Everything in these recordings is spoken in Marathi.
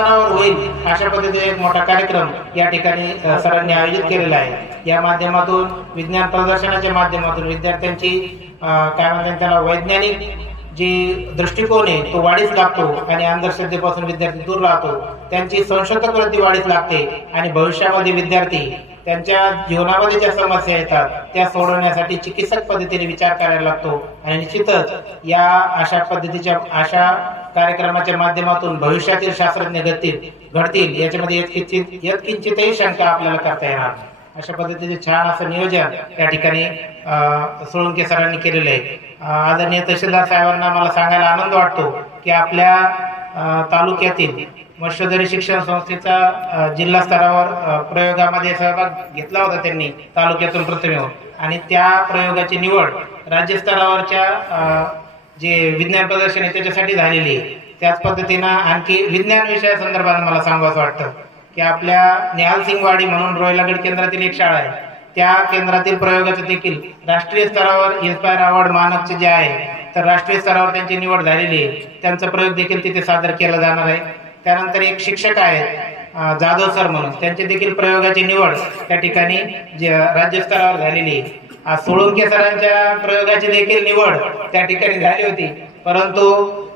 स्तरावर होईल अशा पद्धतीचा एक मोठा कार्यक्रम या ठिकाणी सरांनी आयोजित केलेला आहे। या माध्यमातून विज्ञान प्रदर्शनाच्या माध्यमातून विद्यार्थ्यांची काय म्हणतात त्याला वैज्ञानिक जी दृष्टिकोन आहे तो वाढीस लागतो आणि अंधश्रद्धेपासून विद्यार्थी दूर राहतो, त्यांची संशोधक वृत्ती वाढीस लागते आणि भविष्यामध्ये विद्यार्थी त्यांच्या जीवनामध्ये ज्या समस्या येतात त्या सोडवण्यासाठी चिकित्सक पद्धतीने विचार करायला लागतो। आणि निश्चितच या अशा पद्धतीच्या अशा कार्यक्रमाच्या माध्यमातून भविष्यातील शास्त्रज्ञ घडतील याच्यामध्ये यत्किंचितही शंका आपल्याला करता येणार। अशा पद्धतीचे छान असं नियोजन या ठिकाणी सोळंके सरांनी केलेलं आहे। आदरणीय तहसीलदार साहेबांना मला सांगायला आनंद वाटतो की आपल्या तालुक्यातील मत्स्योदरी शिक्षण संस्थेचा जिल्हा स्तरावर प्रयोगामध्ये सहभाग घेतला होता त्यांनी तालुक्यातून प्रथम येऊन, आणि त्या प्रयोगाची निवड राज्यस्तरावरच्या जे विज्ञान प्रदर्शन आहे त्याच्यासाठी झालेली आहे। त्याच पद्धतीनं आणखी विज्ञान विषयासंदर्भात मला सांगावंसं वाटतं की आपल्या निहालसिंगवाडी म्हणून रोयलागड केंद्रातील एक शाळा आहे, त्या केंद्रातील प्रयोगाचं देखील राष्ट्रीय स्तरावर इन्स्पायर अवॉर्ड मानकचे जे आहे तर राष्ट्रीय स्तरावर त्यांची निवड झालेली आहे। त्यांचा प्रयोग देखील तिथे सादर केला जाणार आहे। त्यानंतर एक शिक्षक आहेत जाधव सर म्हणून, त्यांची देखील प्रयोगाची निवड त्या ठिकाणी राज्यस्तरावर झालेली आहे। सोळंके सरांच्या प्रयोगाची देखील निवड त्या ठिकाणी झाली होती, परंतु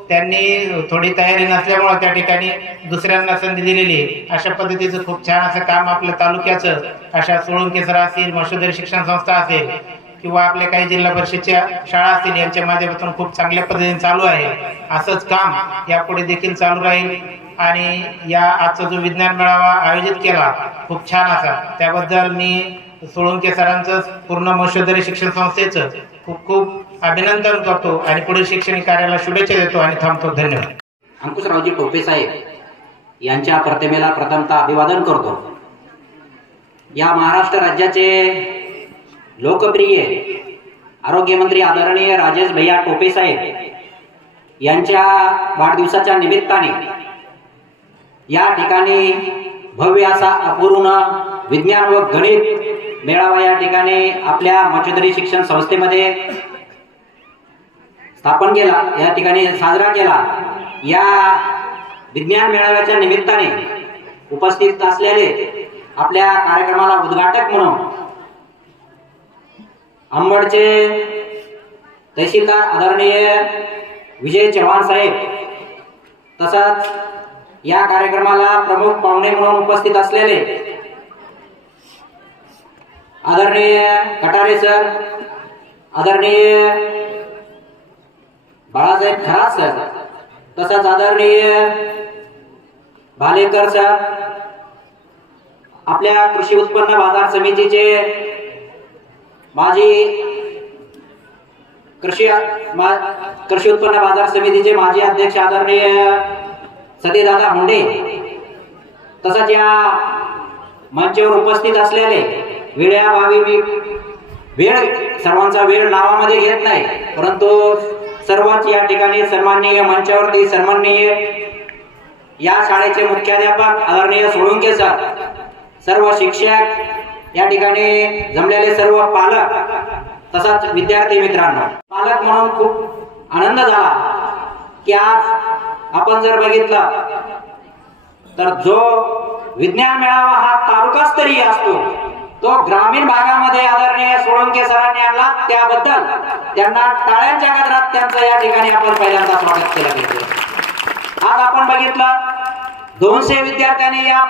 त्यांनी थोडी तयारी नसल्यामुळे त्या ठिकाणी दुसऱ्यांना संधी दिलेली आहे। अशा पद्धतीचं खूप छान असं काम आपल्या तालुक्याचं अशा सोळंके सर असतील, मत्स्योदरी शिक्षण संस्था असेल किंवा आपल्या काही जिल्हा परिषदच्या शाळा असतील यांच्या माध्यमातून खूप चांगल्या पद्धतीने चालू आहे। असंच काम यापुढे देखील चालू राहील आणि या आजचा जो विज्ञान मेळावा आयोजित केला खूप छान असा, त्याबद्दल मी सोळंके सरांचं पूर्ण मत्स्योदरी शिक्षण संस्थेचं खूप खूप अभिनंदन करतो आणि पुढील शैक्षणिक कार्याला शुभेच्छा देतो आणि थांबतो। धन्यवाद। अंकुशरावजी टोपे साहेब यांच्या प्रतिमेला प्रथमतः अभिवादन करतो। या महाराष्ट्र राज्याचे लोकप्रिय आरोग्यमंत्री आदरणीय राजेश भैया टोपे साहेब यांच्या वाढदिवसाच्या निमित्ताने या ठिकाणी भव्य असा अपूर्ण विज्ञान व गणित मेळावा या ठिकाणी आपल्या मत्स्योदरी शिक्षण संस्थेमध्ये स्थापन केला, या ठिकाणी साजरा केला। या विज्ञान मेळाव्याच्या निमित्ताने उपस्थित असलेले आपल्या कार्यक्रमाला उद्घाटक म्हणून अंबडचे तहसीलदार आदरणीय विजय चव्हाण साहेब, तसंच या कार्यक्रमाला प्रमुख पाहुणे म्हणून उपस्थित असलेले आदरणीय कटारे सर, आदरणीय बाळासाहेब खरात सर, तसंच आदरणीय भालेकर सर, आपल्या कृषी उत्पन्न बाजार समितीचे माजी कृषी उत्पन्न बाजार समितीचे माजी अध्यक्ष आदरणीय सतीदादा मुंडे, तसंच या मंचावर उपस्थित असलेले वेळाभावी मी सर्वांचा वेळ नावामध्ये घेत नाही, परंतु सर्वच या ठिकाणी सन्माननीय मंचावरती सन्माननीय या शाळेचे मुख्याध्यापक आदरणीय सोळंके सर, सर्व शिक्षक या ठिकाणी जमलेले सर्व पालक, तसंच विद्यार्थी मित्रांनो, पालक म्हणून खूप आनंद झाला की आज आपण जर बघितलं तर जो विज्ञान मेळावा हा तालुकास्तरीय असतो तो ग्रामीण भागामध्ये आदरणीय सोळंके सरांनी आणला, त्याबद्दल त्यांना टाळ्यांच्या गजरात त्यांचं या ठिकाणी आपण पहिल्यांदा स्वागत केलं पाहिजे। आज आपण बघितलं 200 विद्यार्थ्यांनी या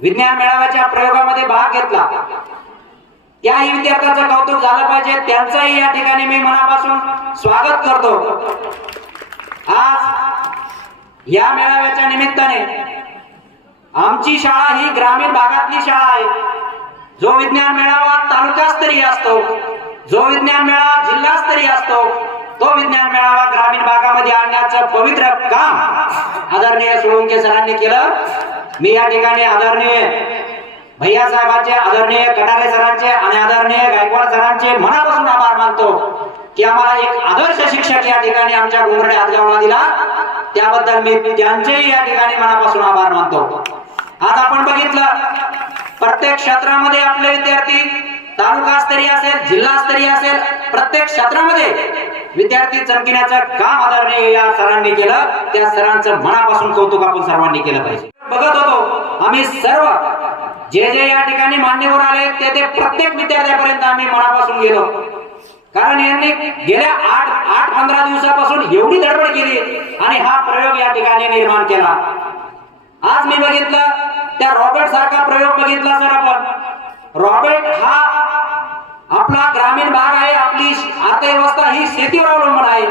विज्ञान मेळाव्याच्या प्रयोगामध्ये भाग घेतला, त्याही विद्यार्थ्यांचं कौतुक झालं पाहिजे, त्यांचंही या ठिकाणी मी मनापासून स्वागत करतो। आज या मेळाव्याच्या निमित्ताने आमची शाळा ही ग्रामीण भागातली शाळा आहे। जो विज्ञान मेळावा तालुकास्तरीय असतो, जो विज्ञान मेळावा जिल्हास्तरीय असतो, तो विज्ञान मेळावा ग्रामीण भागामध्ये आणण्याचं पवित्र काम आदरणीय सोळंके सरांनी केलं। मी या ठिकाणी आदरणीय भैया साहेबांचे, आदरणीय कटारे सरांचे आणि आदरणीय गायकवाड सरांचे मनापासून आभार मानतो की आम्हाला एक आदर्श शिक्षक या ठिकाणी आमच्या गुंगरडे आजगावला दिला, त्याबद्दल मी त्यांचेही या ठिकाणी मनापासून आभार मानतो। आज आपण बघितलं प्रत्येक क्षेत्रामध्ये आपले विद्यार्थी तालुकास्तरीय असेल, जिल्हास्तरीय असेल, प्रत्येक क्षेत्रामध्ये विद्यार्थी चमकिण्याचं काम आदरणीय या सरांनी केलं. त्या सरांचं मनापासून कौतुक आपण सर्वांनी केलं पाहिजे. बघत होतो आम्ही सर्व जे जे या ठिकाणी मान्यवर आले ते प्रत्येक विद्यार्थ्यापर्यंत आम्ही मनापासून गेलो. कारण यांनी गेल्या 8-15 दिवसापासून एवढी धडपड केली आणि हा प्रयोग या ठिकाणी निर्माण केला. आज मी बघितलं त्या रॉबर्ट सारखा प्रयोग बघितला सर. आपण रॉबर्ट हा आपला ग्रामीण भाग आहे, आपली अर्थव्यवस्था ही शेतीवर अवलंबून आहे.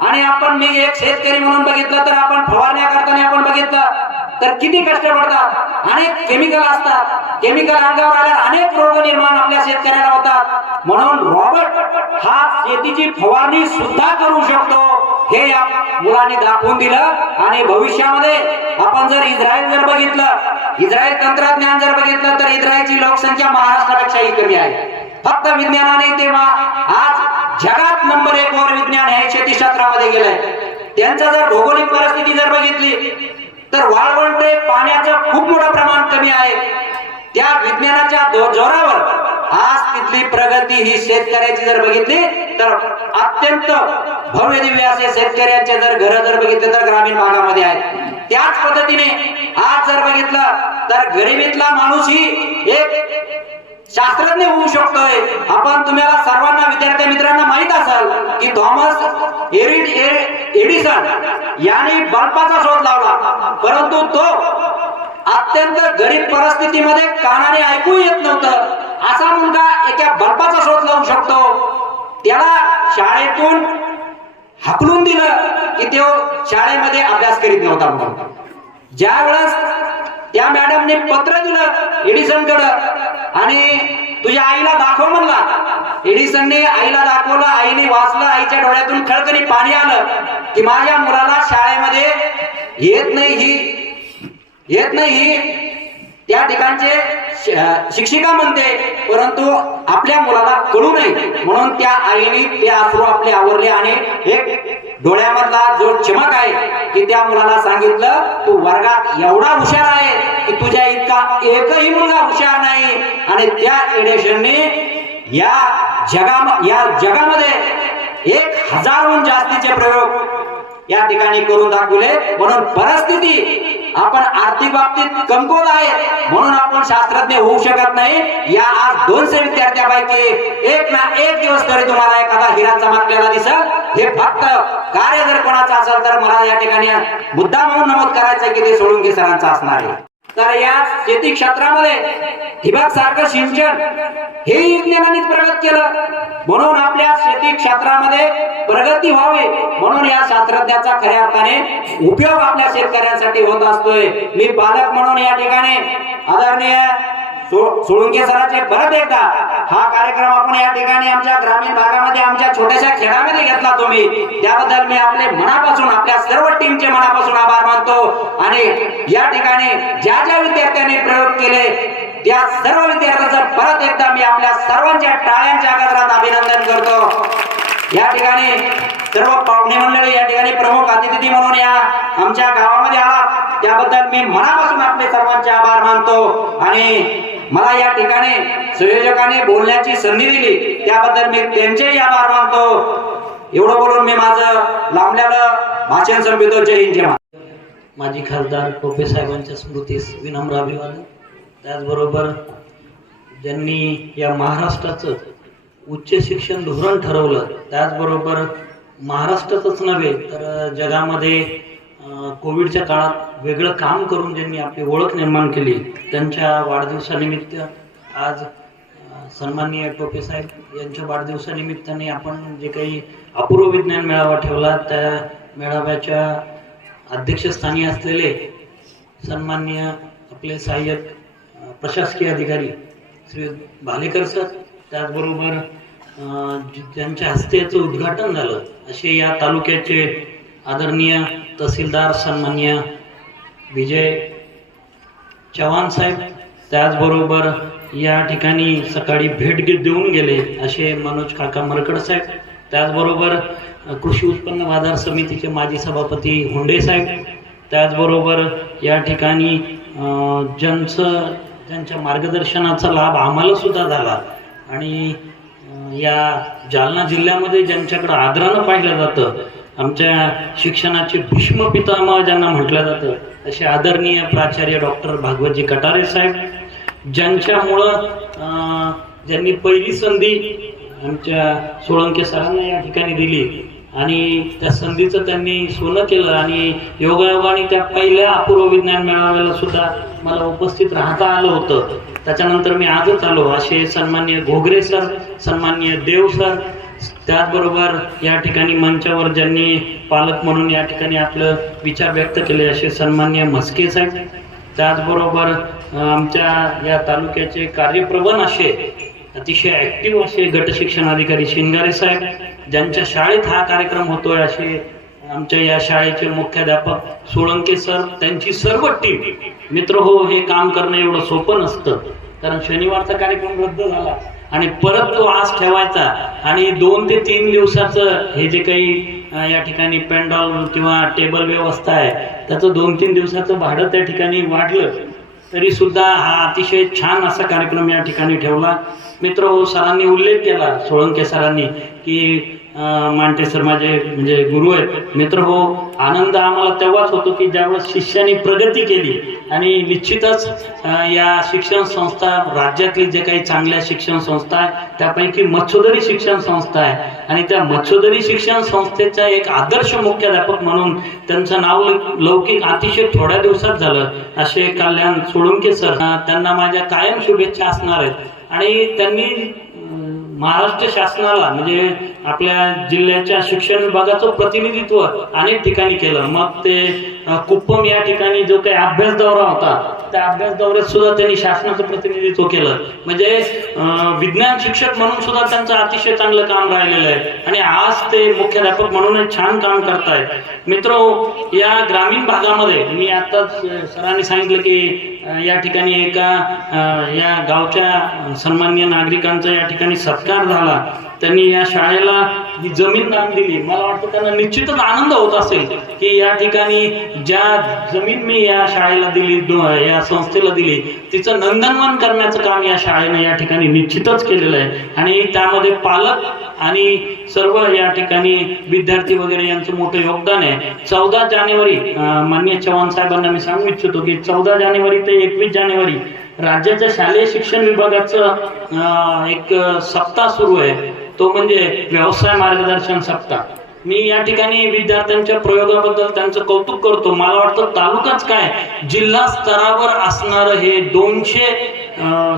आणि आपण मी एक शेतकरी म्हणून बघितलं तर आपण फवारण्या करताना आपण बघितलं तर किती कष्ट पडतात. अनेक केमिकल असतात, केमिकल अंगावर आल्यावर अनेक रोग निर्माण आपल्या शेतकऱ्याला होतात. म्हणून रॉबर्ट हा शेतीची फवारणी सुद्धा करू शकतो हे या मुलांनी दाखवून दिलं. आणि भविष्यामध्ये आपण जर इस्रायल जर बघितलं, इस्रायल तंत्रज्ञान जर बघितलं तर इस्रायलची लोकसंख्या महाराष्ट्रापेक्षाही कमी आहे. फक्त विज्ञानाने तेव्हा आज जगात नंबर 1 वर विज्ञान हे शेती क्षेत्रामध्ये गेलंय. त्यांचा जर भौगोलिक परिस्थिती जर बघितली तर वाळवंटे पाण्याचं खूप मोठं प्रमाण कमी आहे. त्या विज्ञानाच्या जोरावर आज तिथली प्रगती ही शेतकऱ्याची जर बघितली तर अत्यंत भव्य दिव्य असे शेतकऱ्यांचे जर घर जर बघितले तर ग्रामीण भागामध्ये आहेत. त्याच पद्धतीने आज जर बघितलं तर गरिबीतला माणूस ही एक शास्त्रज्ञ होऊ शकतोय. आपण तुम्हाला सर्वांना विद्यार्थी मित्रांना माहित असेल की थॉमस एडिसन याने बल्बाचा शोध लावला, परंतु तो अत्यंत गरीब परिस्थितीमध्ये कानाने ऐकू येत नव्हतं. असा मुलगा एका बल्बाचा शोध लावू शकतो. त्याला शाळेतून हाकलून दिलं की तो शाळेमध्ये अभ्यास करीत नव्हता म्हणून. ज्या वेळेस त्या मॅडमने पत्र दिलं एडिसनकडं आणि तुझ्या आईला दाखव म्हणला, एडिसनने आईला दाखवलं, आईने वाचलं, आईच्या डोळ्यातून खळखळी पाणी आलं की माझ्या मुलाला शाळेमध्ये येत नाही त्या ठिकाणचे शिक्षिका म्हणते, परंतु आपल्या मुलाला कळू नये म्हणून त्या आईने ते अश्रू आपले आवरले आणि एक डोळ्यामधला जो चमक आहे की त्या मुलाला सांगितलं तू वर्गात एवढा हुशार आहे की तुझ्या इतका एकही मुलगा हुशार नाही. आणि त्या एडिसनने या जगामध्ये 1000हून जास्तीचे प्रयोग या ठिकाणी करून दाखवले. म्हणून परिस्थिती आपण आर्थिक बाबतीत कमकुवत आहे म्हणून आपण शास्त्रज्ञ होऊ शकत नाही. या आज 200 विद्यार्थ्यांपैकी एक ना एक दिवस तरी तुम्हाला एखादा हिरा चमकलेला दिसेल. हे फक्त कार्य जर कोणाचं असेल तर मला या ठिकाणी मुद्दा म्हणून नमूद करायचं की ते सोळुंके सरांचं असणार आहे. तर या शेती क्षेत्रामध्ये ठिबक सारखं सिंचन हे विज्ञानानेच प्रगत केलं. म्हणून आपल्या शेती क्षेत्रामध्ये प्रगती व्हावी म्हणून या शास्त्रज्ञाचा खऱ्या अर्थाने उपयोग आपल्या शेतकऱ्यांसाठी होत असतोय. मी पालक म्हणून या ठिकाणी आदरणीय सोळुंके सरांचे परत एकदा हा कार्यक्रम आपण या ठिकाणी आमच्या ग्रामीण भागामध्ये आमच्या छोट्याशा खेळामध्ये घेतला तुम्ही, त्याबद्दल मी आपले मनापासून आपल्या सर्व टीमचे मनापासून आभार मानतो. आणि या ठिकाणी ज्या ज्या विद्यार्थ्यांनी प्रयोग केले त्या सर्व विद्यार्थ्यांचं परत एकदा मी आपल्या सर्वांच्या टाळ्यांच्या गजरात अभिनंदन करतो. या ठिकाणी सर्व पाहुणे मंडळी या ठिकाणी प्रमुख अतिथी म्हणून या आमच्या गावामध्ये आलात त्याबद्दल मी मनापासून आपले सर्वांचे आभार मानतो. आणि मला या ठिकाणी संयोजकाने बोलण्याची संधी दिली त्याबद्दल मी त्यांचेही आभार मानतो. एवढं बोलून मी माझं लांबलेलं भाषण संपवितो. जय हिंद, जय महाराष्ट्र. माजी खासदार टोपे साहेबांच्या स्मृतीस विनम्र अभिवादन. त्याचबरोबर ज्यांनी या महाराष्ट्राचं उच्च शिक्षण धोरण ठरवलं, त्याचबरोबर महाराष्ट्रातच नव्हे तर जगामध्ये कोविडच्या काळात वेगळं काम करून ज्यांनी आपली ओळख निर्माण केली, त्यांच्या वाढदिवसानिमित्त आज सन्माननीय टोपे साहेब यांच्या वाढदिवसानिमित्ताने आपण जे काही अपूर्व विज्ञान मेळावा ठेवला त्या मेळाव्याच्या अध्यक्षस्थानी असलेले सन्माननीय आपले सहाय्यक प्रशासकीय अधिकारी श्री भालेकर सर, त्याचबरोबर ज्यांच्या हस्ते याचं उद्घाटन झालं असे या तालुक्याचे आदरणीय तहसीलदार सन्माननीय विजय चव्हाण साहेब, त्याचबरोबर या ठिकाणी सकाळी भेट देऊन गेले असे मनोज काका मरकड साहेब, त्याचबरोबर कृषी उत्पन्न बाजार समितीचे माजी सभापती हुंडे साहेब, त्याचबरोबर या ठिकाणी ज्यांच्या मार्गदर्शनाचा लाभ आम्हाला सुद्धा झाला आणि या जालना जिल्ह्यामध्ये ज्यांच्याकडे आदरानं पाहिलं जातं, आमच्या शिक्षणाचे भीष्म पितामह ज्यांना म्हटलं जातं, असे आदरणीय प्राचार्य डॉक्टर भागवतजी कटारे साहेब, ज्यांच्यामुळं ज्यांनी पहिली संधी आमच्या सोळंके सरांना या ठिकाणी दिली आणि त्या संधीचं त्यांनी सोनं केलं आणि योगायोगाने त्या पहिल्या अपूर्व विज्ञान मेळाव्याला सुद्धा मला उपस्थित राहता आलं होतं. त्याच्यानंतर मी आजच आलो. असे सन्माननीय घोगरे सर, सन्माननीय देव सर, त्याचबरोबर या ठिकाणी मंचावर ज्यांनी पालक म्हणून या ठिकाणी आपलं विचार व्यक्त केले असे सन्माननीय म्हस्के साहेब, त्याचबरोबर आमच्या या तालुक्याचे कार्यप्रवण असे अतिशय ॲक्टिव्ह असे गट शिक्षण अधिकारी शिंगारे साहेब, ज्यांच्या शाळेत हा कार्यक्रम होतोय असे आमच्या या शाळेचे मुख्याध्यापक सोळंके सर, त्यांची सर्व टीम. मित्र हो, हे काम करणं एवढं सोपं नसतं, कारण शनिवारचा कार्यक्रम रद्द झाला आणि परत तो आज ठेवायचा आणि 2 ते 3 दिवसाचं हे जे काही या ठिकाणी पेंडॉल किंवा टेबल व्यवस्था आहे त्याचं 2-3 दिवसाचं भाडं त्या ठिकाणी वाढलं तरी सुद्धा हा अतिशय छान असा कार्यक्रम या ठिकाणी ठेवला. मित्र हो, सरांनी उल्लेख केला, सोळंके सरांनी, की मांटे सर माझे म्हणजे गुरु आहेत. मित्र हो, आनंद आम्हाला तेव्हाच होतो की ज्यावेळेस शिष्याने प्रगती केली आणि निश्चितच या शिक्षण संस्था, राज्यातली जे काही चांगल्या शिक्षण संस्था आहे त्यापैकी मत्स्योदरी शिक्षण संस्था आहे आणि त्या मत्स्योदरी शिक्षण संस्थेचा एक आदर्श मुख्याध्यापक म्हणून त्यांचं नाव लौकिक अतिशय थोड्या दिवसात झालं असे कल्याण सोळंके सर, त्यांना माझ्या कायम शुभेच्छा असणार आहेत. आणि त्यांनी महाराष्ट्र शासनाला म्हणजे आपल्या जिल्ह्याच्या शिक्षण विभागाचं प्रतिनिधित्व अनेक ठिकाणी केलं. मग ते कुप्पम या ठिकाणी जो काही अभ्यास दौरा होता त्या अभ्यास दौऱ्यात सुद्धा त्यांनी शासनाचं प्रतिनिधित्व केलं. म्हणजे विज्ञान शिक्षक म्हणून सुद्धा त्यांचं अतिशय चांगलं काम राहिलेलं आहे आणि आज ते मुख्याध्यापक म्हणून छान काम करतायत. मित्र, या ग्रामीण भागामध्ये मी आताच सरांनी सांगितलं की या ठिकाणी एका या गावच्या सन्माननीय नागरिकांचा या ठिकाणी सत्कार झाला. त्यांनी या शाळेला ही जमीन दान दिली. मला वाटतं त्यांना निश्चितच आनंद होत असेल की या ठिकाणी ज्या जमीन मी या शाळेला दिली, या संस्थेला दिली, तिचं नंदनवन करण्याचं काम या शाळेने या ठिकाणी निश्चितच केलेलं आहे आणि त्यामध्ये पालक आणि सर्व या ठिकाणी विद्यार्थी वगैरे यांचं मोठं योगदान आहे. 14 जानेवारी माननीय चव्हाण साहेबांना मी सांगू इच्छितो की 14 जानेवारी ते 21 जानेवारी राज्याच्या शालेय शिक्षण विभागाचं एक सप्ताह सुरू आहे, तो म्हणजे व्यवसाय मार्गदर्शन सप्ताह. मी या ठिकाणी विद्यार्थ्यांच्या प्रयोगाबद्दल त्यांचं कौतुक करतो. मला वाटतं तालुकाच काय, जिल्हा स्तरावर असणारं हे 200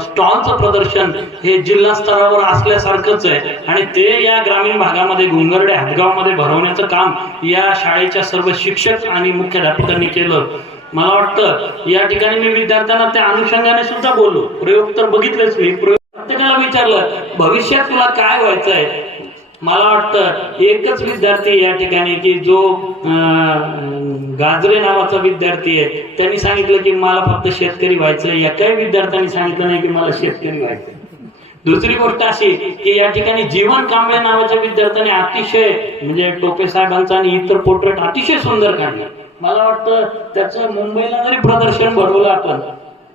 स्टॉलचं प्रदर्शन हे जिल्हा स्तरावर असल्यासारखंच आहे आणि ते या ग्रामीण भागामध्ये गुंगर्डे हातगावमध्ये भरवण्याचं काम या शाळेच्या सर्व शिक्षक आणि मुख्याध्यापकांनी केलं. मला वाटतं या ठिकाणी मी विद्यार्थ्यांना त्या अनुषंगाने सुद्धा बोललो. प्रयोग तर बघितलेच मी. प्रत्येकाला विचारलं भविष्यात तुला काय व्हायचं आहे. मला वाटतं एकच विद्यार्थी या ठिकाणी की जो गाजरे नावाचा विद्यार्थी आहे त्यांनी सांगितलं की मला फक्त शेतकरी व्हायचं. एकाही विद्यार्थ्यांनी सांगितलं नाही की मला शेतकरी व्हायचं. दुसरी गोष्ट अशी की या ठिकाणी जीवन कांबळे नावाच्या विद्यार्थ्याने अतिशय म्हणजे टोपे साहेबांचा आणि इतर पोर्ट्रेट अतिशय सुंदर काढले. मला वाटतं त्याचं मुंबईला जरी प्रदर्शन भरवलं आपण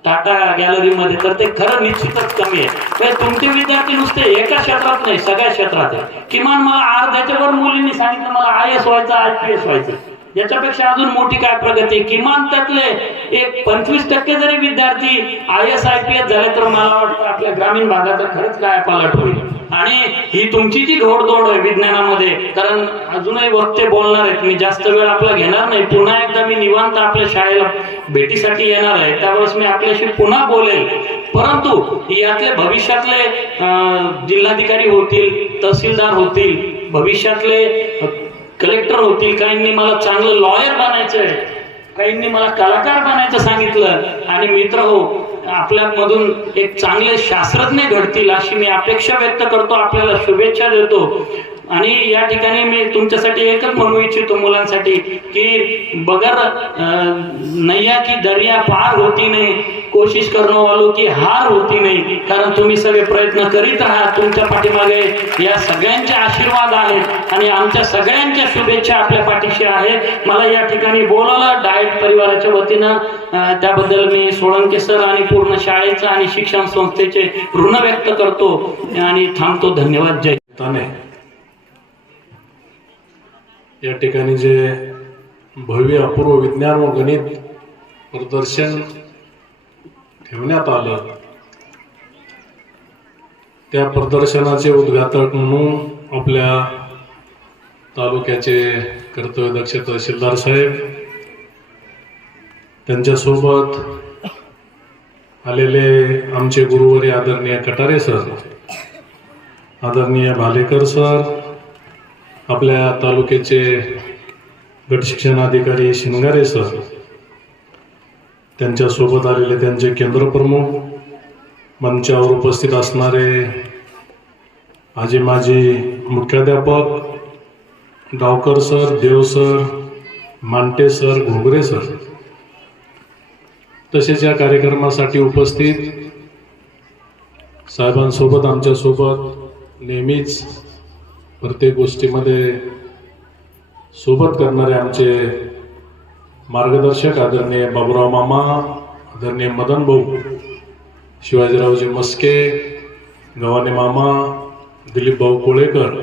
टाटा गॅलरीमध्ये तर ते खरं निश्चितच कमी आहे. तुमचे विद्यार्थी नुसते एका क्षेत्रात नाही, सगळ्या क्षेत्रात आहे. किमान मला अर्ध्याच्या वर मुलींनी सांगितलं मला IAS व्हायचं, IPS व्हायचं. याच्यापेक्षा अजून मोठी काय प्रगती. किमान त्यातले एक 25% जरी विद्यार्थी IAS IPS झाले तर मला वाटतं आपल्या ग्रामीण भागाचा खरंच काय पालट होईल. आणि ही तुमची जी घोडदौड आहे विज्ञानामध्ये, कारण अजूनही वक्ते बोलणार आहेत, मी जास्त वेळ आपला घेणार नाही. पुन्हा एकदा मी निवांत आपल्या शाळेला भेटीसाठी येणार आहे, त्यावेळेस मी आपल्याशी पुन्हा बोलेल. परंतु यातले भविष्यातले जिल्हाधिकारी होतील, तहसीलदार होतील, भविष्यातले कलेक्टर होतील, काहींनी मला चांगलं लॉयर बनायचंय, काहींनी मला कलाकार बनायचं सांगितलं. आणि मित्र हो, आपल्यामधून एक चांगले शास्त्रज्ञ घडतील अशी मी अपेक्षा व्यक्त करतो. आपल्याला शुभेच्छा देतो. आणि या ठिकाणी मी तुमच्यासाठी एकच म्हणू इच्छितो मुलांसाठी की बगर नैया की दर्या पार होती नाही, कोशिश करने वालों की हार होती नाही, कारण तुम्ही सगळे प्रयत्न करीत राहा. तुमच्या पाठीमागे या सगळ्यांचे आशीर्वाद आहेत आणि आमच्या सगळ्यांच्या शुभेच्छा आपल्या पाठीशी आहेत. मला या ठिकाणी बोलावलं डाएट परिवाराच्या वतीनं, त्याबद्दल मी सोळंके सर आणि पूर्ण शाळेचं आणि शिक्षण संस्थेचे ऋण व्यक्त करतो आणि थांबतो. धन्यवाद. जय. या ठिकाणी जे भव्य अपूर्व विज्ञान व गणित प्रदर्शन ठेवण्यात आलं, त्या प्रदर्शनाचे उद्घाटक म्हणून आपल्या तालुक्याचे कर्तव्यदक्ष तहसीलदार साहेब, त्यांच्यासोबत आलेले आमचे गुरुवारी आदरणीय कटारे सर, आदरणीय भालेकर सर, आपल्या तालुक्याचे गट शिक्षणाधिकारी शिंगारे सर, त्यांच्यासोबत आलेले त्यांचे केंद्र प्रमुख, मंचावर उपस्थित असणारे आजी माजी मुख्याध्यापक Dawkar sir, Dev sir, Mante sir, Ghogare sir, तसेच या कार्यक्रमासाठी उपस्थित साहेबांसोबत आमच्यासोबत नेहमीच प्रत्येक गोष्टीमध्ये सोबत करणारे आमचे मार्गदर्शक आदरणीय बाबूराव मामा, आदरणीय मदन भाऊ, शिवाजीरावजी मस्के, गव्हाणे मामा, दिलीप भाऊ कोळेकर,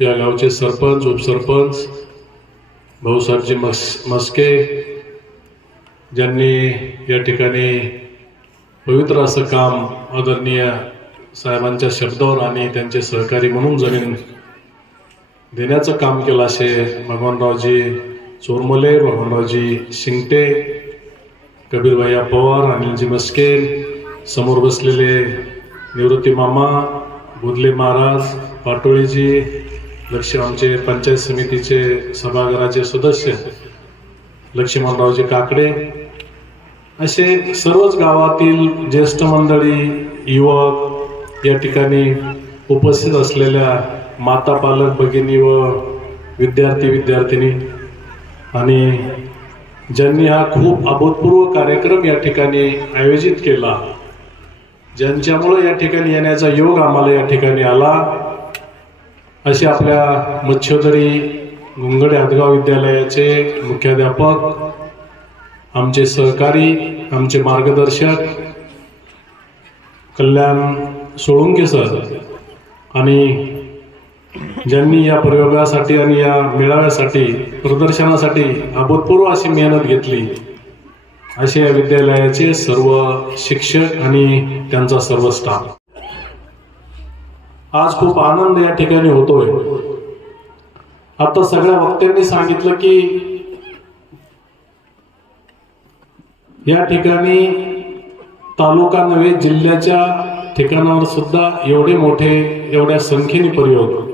या गावचे सरपंच, उपसरपंच, भाऊसाहेबजी मस्के, ज्यांनी या ठिकाणी पवित्र असं काम आदरणीय साहेबांच्या शब्दावर आणि त्यांचे सहकारी म्हणून जमीन देण्याचं काम केलं, असे भगवानरावजी चोरमले, भगवानरावजी शिंगटे, कबीरभाई पवार, अनिलजी मस्के, समोर बसलेले निवृत्ती मामा, बुदले महाराज, पाटोळीजी, लक्ष आमचे पंचायत समितीचे सभागृहाचे सदस्य लक्ष्मणरावजी काकडे, असे सर्वच गावातील ज्येष्ठ मंडळी, युवक, या ठिकाणी उपस्थित असलेल्या माता, पालक, भगिनी व विद्यार्थी विद्यार्थिनी, आणि ज्यांनी हा खूप अभूतपूर्व कार्यक्रम या ठिकाणी आयोजित केला, ज्यांच्यामुळे या ठिकाणी येण्याचा योग आम्हाला या ठिकाणी आला, असे आपल्या मच्छोदरी गुंगडे हदगाव विद्यालयाचे मुख्याध्यापक, आमचे सहकारी, आमचे मार्गदर्शक कल्याण सोळंके सर, आणि ज्यांनी या प्रयोगासाठी आणि या मेळाव्यासाठी प्रदर्शनासाठी अभूतपूर्व अशी मेहनत घेतली, असे या विद्यालयाचे सर्व शिक्षक आणि त्यांचा सर्व स्टाफ. आज खूप आनंद या ठिकाणी होतोय. आता सगळ्या वक्त्यांनी सांगितलं की या ठिकाणी तालुका नव्हे जिल्ह्याच्या ठिकाणावर सुद्धा एवढे मोठे, एवढ्या संख्येने प्रयोग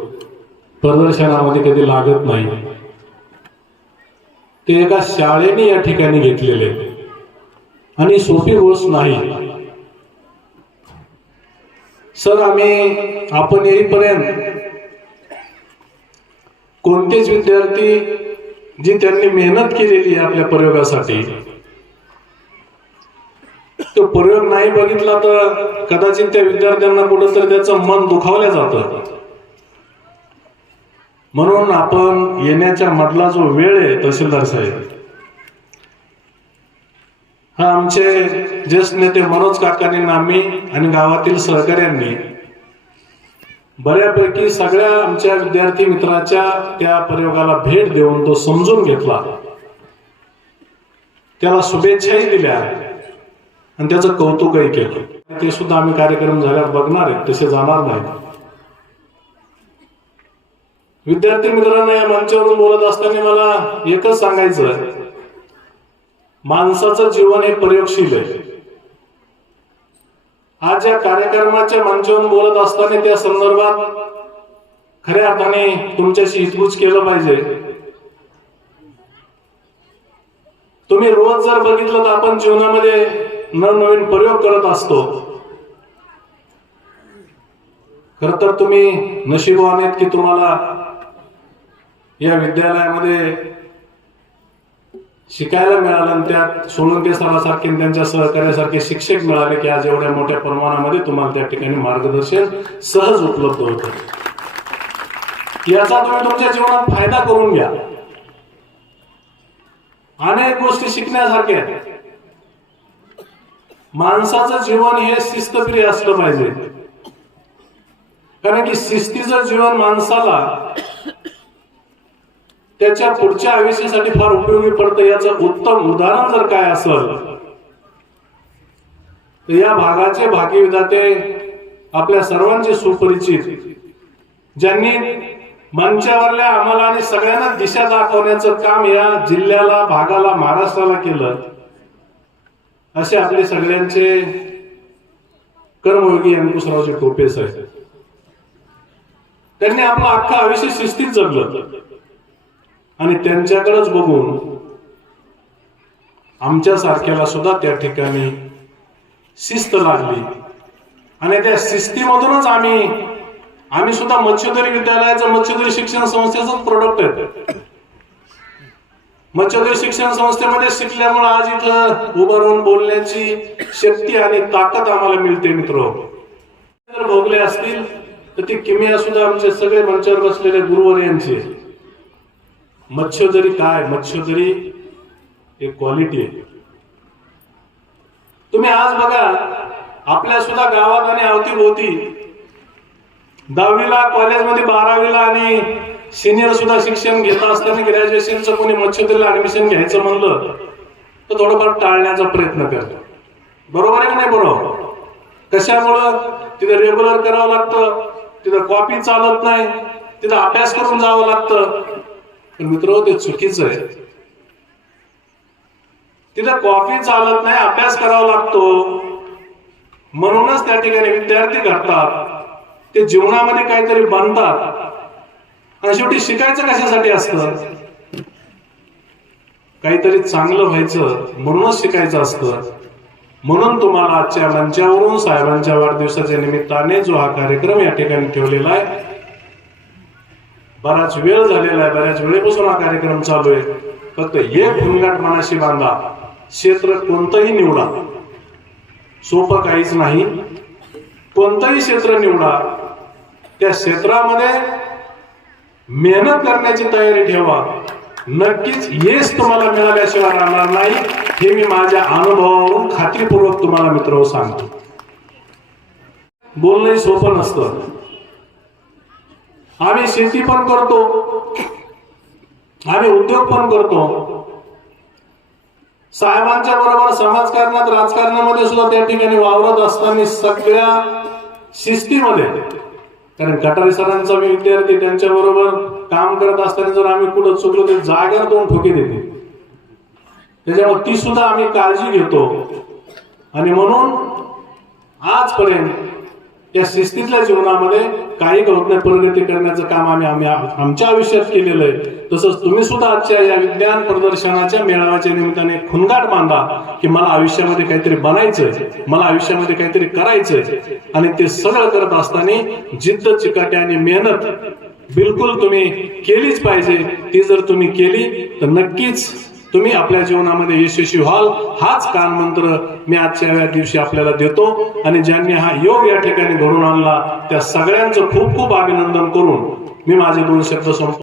प्रदर्शनामध्ये कधी लागत नाही. ते एका शाळेने या ठिकाणी घेतलेले आणि सोपी गोष्ट नाही. सर, आपण येईपर्यंत कोणतेच विद्यार्थी जी त्यांनी मेहनत केलेली आहे आपल्या प्रयोगासाठी, तो प्रयोग नाही बघितला तर कदाचित त्या विद्यार्थ्यांना कुठंतरी त्याचं मन दुखावलं जातं. म्हणून आपण येण्याच्या मधला जो वेळ आहे, तहसीलदार साहेब, हा आमचे ज्येष्ठ नेते मनोज काकांनी, आम्ही आणि गावातील सहकाऱ्यांनी बऱ्यापैकी सगळ्या आमच्या विद्यार्थी मित्राच्या त्या प्रयोगाला भेट देऊन तो समजून घेतला, त्याला शुभेच्छाही दिल्या आणि त्याचं कौतुकही केलं. ते सुद्धा आम्ही कार्यक्रम झाल्यावर बघणार आहेत, तसे जाणार नाही. विद्यार्थी मित्रांना या मंचावरून बोलत असताना मला एकच सांगायचं, माणसाचं जीवन हे प्रयोगशील आहे. आज या कार्यक्रमाच्या मंचावरून बोलत असताना त्या संदर्भात खऱ्या अर्थाने तुमच्याशी हितगुज केलं पाहिजे. तुम्ही रोज जर बघितलं तर आपण जीवनामध्ये नवनवीन प्रयोग करत असतो. खर तर तुम्ही नशीबवान आहेत की तुम्हाला या विद्यालयामध्ये शिकायला मिळालं आणि त्यात सोळंके सरासारखे आणि त्यांच्या सहकार्यासारखे शिक्षक मिळाले की आज एवढ्या मोठ्या प्रमाणामध्ये तुम्हाला त्या ठिकाणी मार्गदर्शन सहज उपलब्ध होतं. याचा तुम्ही तुमच्या जीवनात फायदा करून घ्या. अनेक गोष्टी शिकण्यासारख्या आहेत. माणसाचं जीवन हे शिस्तप्रिय असलं पाहिजे, कारण की शिस्तीचं जीवन माणसाला त्याच्या पुढच्या आयुष्यासाठी फार उपयोगी पडतं. याचं उत्तम उदाहरण जर काय असेल तर या भागाचे भाग्यविधाते आपल्या सर्वांचे सुपरिचित, ज्यांनी मंचावरल्या आम्हाला आणि सगळ्यांना दिशा दाखवण्याचं काम या जिल्ह्याला, भागाला, महाराष्ट्राला केलं, असे आपले सगळ्यांचे कर्मयोगी अंकुशरावचे टोपे साहेब. त्यांनी आपलं अख्खं आयुष्य शिस्तीत जगलं आणि त्यांच्याकडेच बघून आमच्या सारख्याला सुद्धा त्या ठिकाणी शिस्त लागली आणि त्या शिस्तीमधूनच आम्ही सुद्धा मत्स्योदरी विद्यालयाचं, मत्स्योदरी शिक्षण संस्थेचं प्रोडक्ट आहे. मत्स्योदरी शिक्षण संस्थेमध्ये शिकल्यामुळे आज इथं उभं राहून बोलण्याची शक्ती आणि ताकद आम्हाला मिळते. मित्र जर भोगले असतील तर ती किमया सुद्धा आमचे सगळे मंचावर बसलेले गुरुवर यांची. मत्स्योदरी काय? मत्स्योदरी एक क्वालिटी आहे. तुम्ही आज बघा, आपल्या सुद्धा गावात आणि अवतीभोवती 10वीला, कॉलेजमध्ये 12वीला आणि सिनियर सुद्धा शिक्षण घेत असताना ग्रॅज्युएशनचं कोणी मत्स्योदरीला ऍडमिशन घ्यायचं म्हणलं तर थोडंफार टाळण्याचा प्रयत्न करतो. बरोबर आहे की नाही? बरोबर. कशामुळं? तिथं रेग्युलर करावं लागतं, तिथं कॉपी चालत नाही, तिथं अभ्यास करून जावं लागतं. पण मित्र, ते चुकीचं आहे. तिथं कॉपी चालत नाही, अभ्यास करावा लागतो. म्हणूनच त्या ठिकाणी विद्यार्थी घडतात, ते जीवनामध्ये काहीतरी बनतात. आणि शेवटी शिकायचं कशासाठी असतं? काहीतरी चांगलं व्हायचं म्हणूनच शिकायचं असतं. म्हणून तुम्हाला आजच्या मंचावरून साहेबांच्या वाढदिवसाच्या निमित्ताने जो हा कार्यक्रम या ठिकाणी ठेवलेला आहे, बराच वेळ झालेला आहे, बऱ्याच वेळेपासून हा कार्यक्रम चालू आहे. फक्त एक भुंगाट मनाशी बांधा, क्षेत्र कोणतंही निवडा, सोपं काहीच नाही. कोणतंही क्षेत्र निवडा, त्या क्षेत्रामध्ये मेहनत करण्याची तयारी ठेवा. नक्कीच यश तुम्हाला मिळाल्याशिवाय राहणार नाही, हे मी माझ्या अनुभवावरून खात्रीपूर्वक तुम्हाला मित्र सांगतो. बोलणं सोपं नसतं. आम्ही शेती पण करतो, आम्ही उद्योग पण करतो. साहेबांच्या बरोबर समाजकारणात, राजकारणामध्ये सुद्धा त्या ठिकाणी वावरत असताना सगळ्या शिस्तीमध्ये, कारण कटारे सरांचा विद्यार्थी, त्यांच्या बरोबर काम करत असताना जर आम्ही कुठं चुकलो तर जाग्यावर 2 ठोके देते. त्याच्यामुळे ती सुद्धा आम्ही काळजी घेतो. आणि म्हणून आजपर्यंत या शिस्तीतल्या जीवनामध्ये काही होत नाही, प्रगती करण्याचं काम आम्ही आमच्या आयुष्यात केलेलं आहे. तसंच तुम्ही सुद्धा आजच्या या विज्ञान प्रदर्शनाच्या मेळाव्याच्या निमित्ताने खुणगाट बांधा की मला आयुष्यामध्ये काहीतरी बनायचंय, मला आयुष्यामध्ये काहीतरी करायचंय. आणि ते सगळं करत असताना जिद्द, चिकाटी आणि मेहनत बिलकुल तुम्ही केलीच पाहिजे. ती जर तुम्ही केली तर नक्कीच तुम्ही आपल्या जीवनामध्ये यशस्वी व्हाल. हाच कानमंत्र मी आजच्या या दिवशी आपल्याला देतो. आणि ज्यांनी हा योग या ठिकाणी घडून आणला त्या सगळ्यांचं खूप खूप अभिनंदन करून मी माझे 2 शब्द संपवतो.